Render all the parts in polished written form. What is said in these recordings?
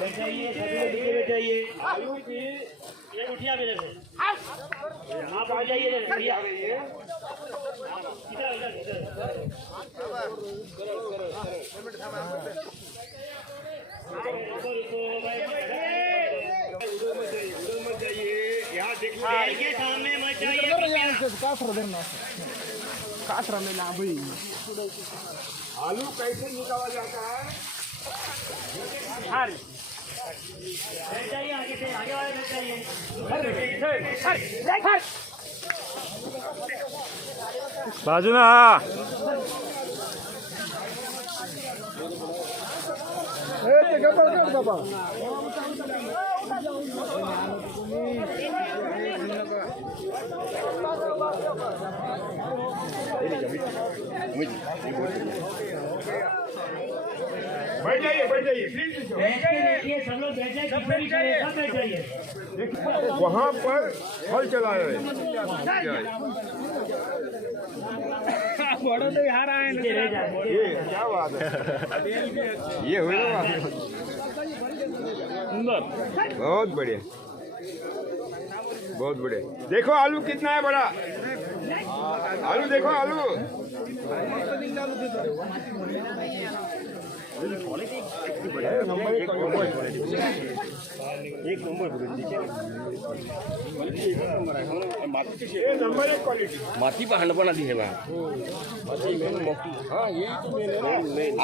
बैठाइए, सभी लोग नीचे बैठाइए। आलू की ये उठिया मेरे से आप आ जाइए भैया। यहाँ देखिए सामने मत जाइए। आलू कैसे निकाला जाता है? बैठाइए, आगे से आगे वाले बैठाइए। बाजूला बैठ जाइए देखिए सब लोग बैठ जाइए, सब बैठ जाइए। वहाँ पर हल चला रहे बड़ा तो यहाँ आए ना। ये क्या बात है? ये हुई ना बात। सुंदर बहुत बढ़िया, बहुत बढ़िया। देखो आलू कितना है बड़ा। आलू देखो आलू। एक नंबर क्वालिटी माती पर हंडपण आती है वहाँ माती मेन मोटी। हाँ यही तो मेन है ना।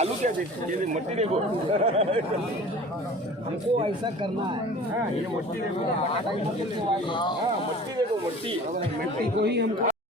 आलू क्या देखो, ये मट्टी देखो। हमको ऐसा करना है। हाँ ये मट्टी देखो। हाँ मट्टी देखो, मट्टी मट्टी को ही हमको